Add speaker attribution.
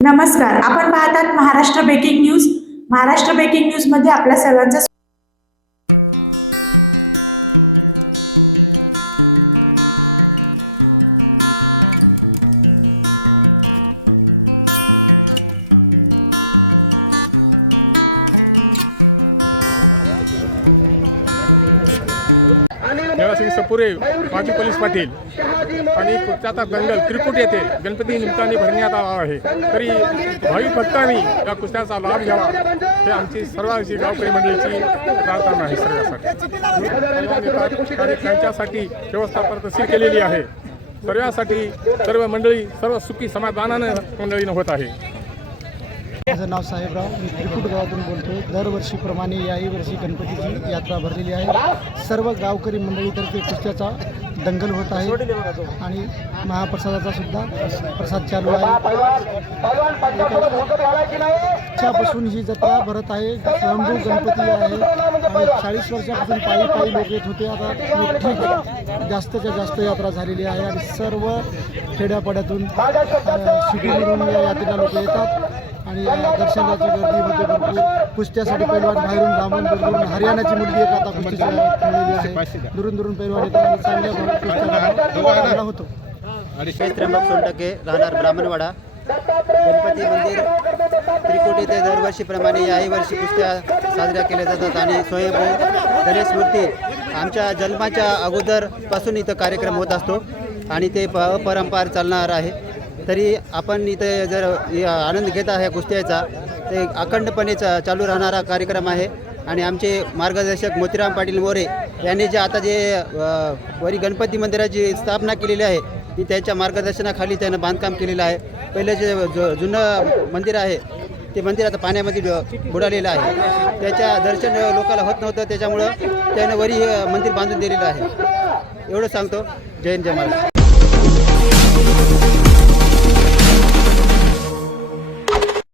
Speaker 1: नमस्कार. आपण पाहतात Maharashtra breaking news. Maharashtra breaking न्यूजमध्ये आपल्या सर्वांचं
Speaker 2: देवासिंग सपुरे माजी पोलीस पाटील. आणि कुर्चाचा दंगल त्रिकुट येथे गणपती निमित्ताने भरण्यात आला आहे. तरी भावी भक्तांनी या कुस्त्याचा लाभ घ्यावा. हे आमची सर्वांची गावकरी मंडळीची प्रार्थना आहे सर्वांसाठी. आणि त्यांच्यासाठी व्यवस्था तशी केलेली आहे. सर्वांसाठी सर्व मंडळी सर्व सुखी समाधानानं मंडळीनं होत आहे.
Speaker 3: माझं नाव साहेबराव मी त्रिकुट गावातून बोलतो. दरवर्षीप्रमाणे याही वर्षी गणपतीची यात्रा भरलेली आहे. सर्व गावकरी मंडळीतर्फे कुस्त्याचा दंगल होत आहे आणि महाप्रसादाचा सुद्धा प्रसाद चालू आहे. च्यापासून ही जत्रा भरत आहे. स्वयंभू गणपती आहे. आणि चाळीस वर्षापासून पायी पायी लोक येत होते. आता मोठी जास्तच्या जास्त यात्रा झालेली आहे आणि सर्व खेड्यापाड्यातून शिबिरून या यात्रेला लोक येतात. आणि दर्शनाची गर्दी होते भरपूर. कुस्त्यासाठी पैलवान बाहेरून लांबून दुरून हरियाणाची मुलगी एक आता कुस्तीच्या खेळलेली आहे. दुरून दुरून पैलवान येतात आणि चांगल्या होतो.
Speaker 4: विशेष त्र्यंबक सोनटके राहणार ब्राह्मणवाडा. गणपती मंदिर त्रिकुट येथे दरवर्षीप्रमाणे याही वर्षी कुस्त्या साजऱ्या केल्या जातात आणि स्वयंभू गणेश मूर्ती आमच्या जन्माच्या अगोदरपासून इथं कार्यक्रम होत असतो आणि ते प परंपार चालणार आहे. तरी आपण इथे जर या आनंद घेत आहे कुस्त्याचा ते अखंडपणे चा चालू राहणारा कार्यक्रम आहे. आणि आमचे मार्गदर्शक मोतीराम पाटील मोरे यांनी जे आता जे वरी गणपती मंदिराची स्थापना केलेली आहे ती त्यांच्या मार्गदर्शनाखाली त्यानं बांधकाम केलेलं आहे. पहिलं जे जो जुनं मंदिर आहे ते मंदिर आता पाण्यामध्ये बुडालेलं आहे. त्याच्या दर्शन लोकाला होत नव्हतं त्याच्यामुळं त्यानं वरी हे मंदिर बांधून दिलेलं आहे. एवढं सांगतो. जय जय महाराज